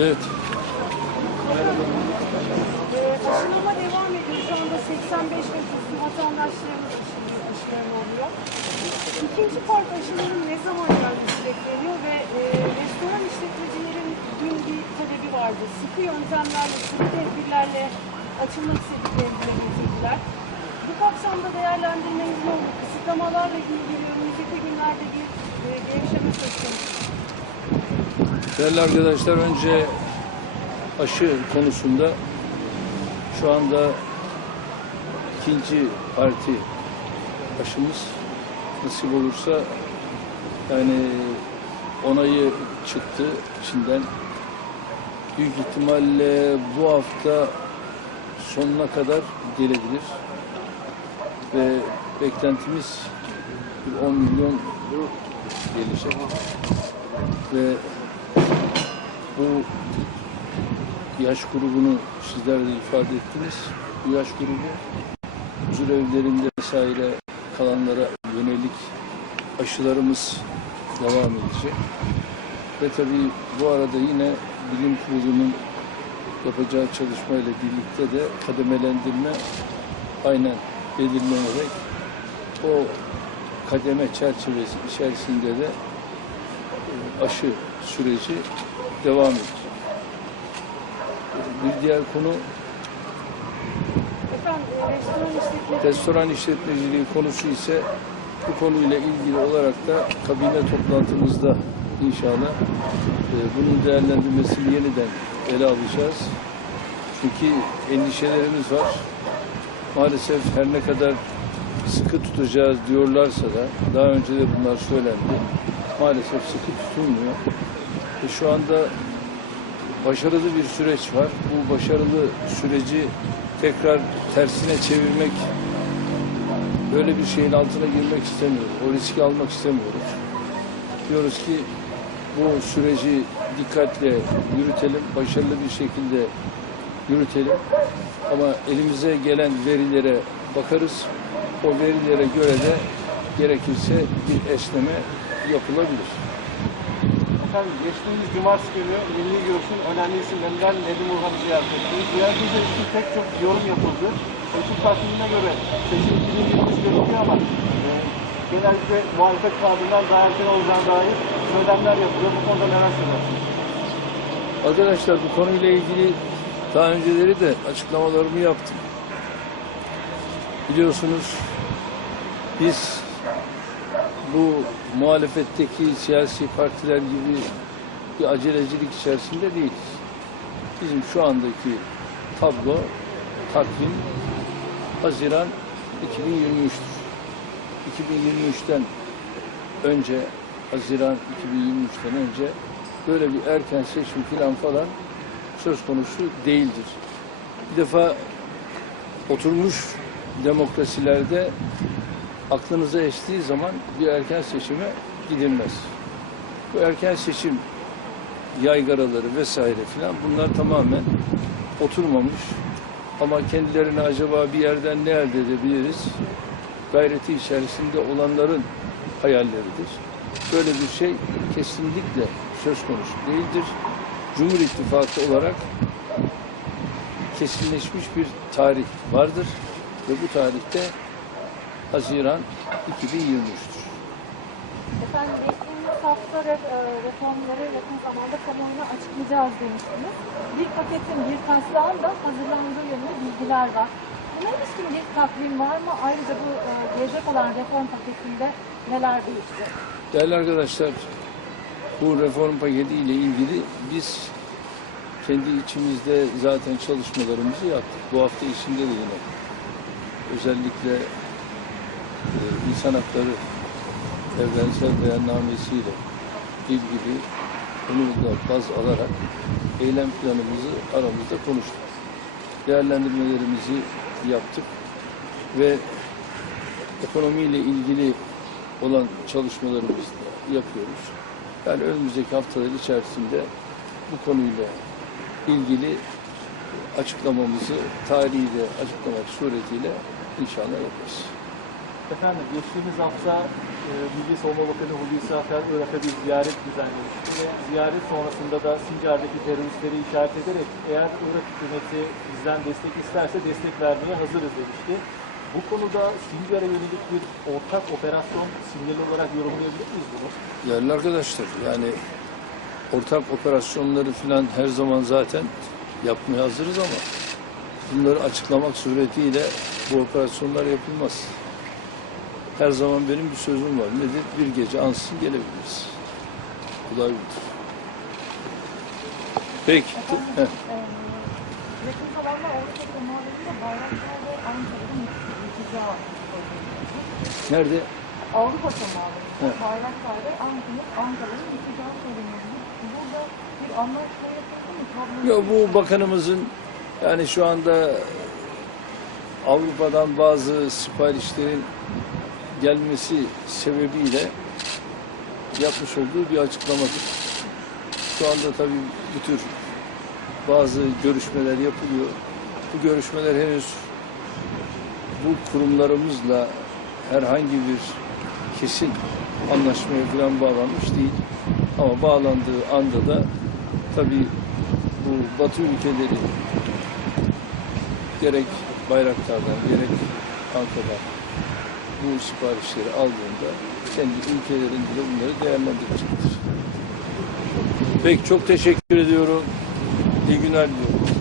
Evet. Aşılama devam ediyor. Şu anda 85 bin kısım vatandaşlarımız aşılıyor, aşılarını oluyor. İkinci park aşıların ne zaman gelmesi bekleniyor ve e, restoran işletmecilerin dün bir talebi vardı. Sıkı yöntemlerle, sıkı tedbirlerle açılmak istediklerini dile getirdiler. Bu kapsamda değerlendirmeniz ne olur? Kısıtlamalarla ilgili önümüzdeki günlerde bir e, gevşeme söz konusu. Değerli arkadaşlar önce aşı konusunda şu anda ikinci parti aşımız nasip olursa yani onayı çıktı içinden. Büyük ihtimalle bu hafta sonuna kadar gelebilir. Ve beklentimiz bir 10 milyon gelecek. Ve bu yaş grubunu sizler de ifade ettiniz. Bu yaş grubu huzur evlerinde vesaire kalanlara yönelik aşılarımız devam edecek. Ve tabii bu arada yine bilim kurulunun yapacağı çalışmayla birlikte de kademelendirme aynen belirlenerek o kademe çerçevesi içerisinde de e, aşı süreci devam edecek. Bir diğer konu Efendim, restoran işletmeciliği konusu ise bu konuyla ilgili olarak da kabine toplantımızda inşallah e, bunun değerlendirmesini yeniden ele alacağız. Çünkü endişelerimiz var. Maalesef her ne kadar sıkı tutacağız diyorlarsa da daha önce de bunlar söylendi. Maalesef sıkı tutulmuyor. Ve şu anda başarılı bir süreç var. Bu başarılı süreci tekrar tersine çevirmek böyle bir şeyin altına girmek istemiyoruz. O riski almak istemiyoruz. Diyoruz ki bu süreci dikkatle yürütelim, başarılı bir şekilde yürütelim. Ama elimize gelen verilere bakarız. O verilere göre de gerekirse bir esneme yapılabilir. Efendim geçtiğimiz cumartesi günü Milli Görüş'ün önemli isimlerinden Nedim Urhan'ı ziyaret ettiniz. Ziyaretinize ilişkin pek çok yorum yapıldı. Seçim takvimine göre seçim 2023 gözüküyor ama e, genellikle muhalefet kağıdından daha erken olacağına dair söylemler yapılıyor. Bu konuda neler söylersiniz? Arkadaşlar bu konuyla ilgili daha önceleri de açıklamalarımı yaptım. Biliyorsunuz biz bu muhalefetteki siyasi partiler gibi bir acelecilik içerisinde değiliz. Bizim şu andaki tablo, takvim Haziran 2023'tür. 2023'ten önce, Haziran 2023'ten önce böyle bir erken seçim falan falan söz konusu değildir. Bir defa oturmuş demokrasilerde aklınıza estiği zaman bir erken seçime gidilmez. Bu erken seçim yaygaraları vesaire filan bunlar tamamen oturmamış. Ama kendilerine acaba bir yerden ne elde edebiliriz? Gayreti içerisinde olanların hayalleridir. Böyle bir şey kesinlikle söz konusu değildir. Cumhur İttifakı olarak kesinleşmiş bir tarih vardır ve bu tarihte Haziran 2023'tür. Efendim geçtiğimiz hafta e, reformları yakın zamanda kamuoyuna açıklayacağız demiştiniz. Bir paketin, bir taslağın da hazırlandığı yönünde bilgiler var. Buna ilişkin bir takvim var mı? Ayrıca bu e, gelecek olan reform paketinde neler değişecek? Değerli arkadaşlar, bu reform paketiyle ilgili biz kendi içimizde zaten çalışmalarımızı yaptık. Bu hafta içinde de yine özellikle e, insan hakları evrensel beyannamesiyle ilgili bunu da baz alarak eylem planımızı aramızda konuştuk. Değerlendirmelerimizi yaptık ve ekonomiyle ilgili olan çalışmalarımızı yapıyoruz. Yani önümüzdeki haftalar içerisinde bu konuyla ilgili açıklamamızı tarihi de açıklamak suretiyle inşallah yaparız. Efendim geçtiğimiz hafta e, Milli Savunma Bakanı Hulusi Akar Irak'a bir ziyaret düzenlemişti ve ziyaret sonrasında da Sincar'daki teröristleri işaret ederek eğer Irak hükümeti bizden destek isterse destek vermeye hazırız demişti. Bu konuda Sincar'a yönelik bir ortak operasyon sinyali olarak yorumlayabilir miyiz bunu? Değerli arkadaşlar yani ortak operasyonları falan her zaman zaten yapmaya hazırız ama bunları açıklamak suretiyle bu operasyonlar yapılmaz. Her zaman benim bir sözüm var. Nedir? Bir gece ansızın gelebiliriz. Olay budur. Peki. Heh. Yakın zamanda Avrupa Kemal'inde Bayraktar ve Ankara'da Nerede? Avrupa Kemal'inde Evet. Bayraktar ve Ankara, Ankara'nın mülteci sorumluluğu. Burada bir anlaşma yapıldı mı? Ya bu bakanımızın yani şu anda Avrupa'dan bazı siparişlerin gelmesi sebebiyle yapmış olduğu bir açıklamadır. Şu anda tabii bu tür bazı görüşmeler yapılıyor. Bu görüşmeler henüz bu kurumlarımızla herhangi bir kesin anlaşmaya falan bağlanmış değil. Ama bağlandığı anda da tabii bu Batı ülkeleri gerek Bayraktar'dan gerek Ankara'dan bu siparişleri aldığında kendi ülkelerinde de bunları değerlendirecektir. Peki çok teşekkür ediyorum. İyi günler diliyorum.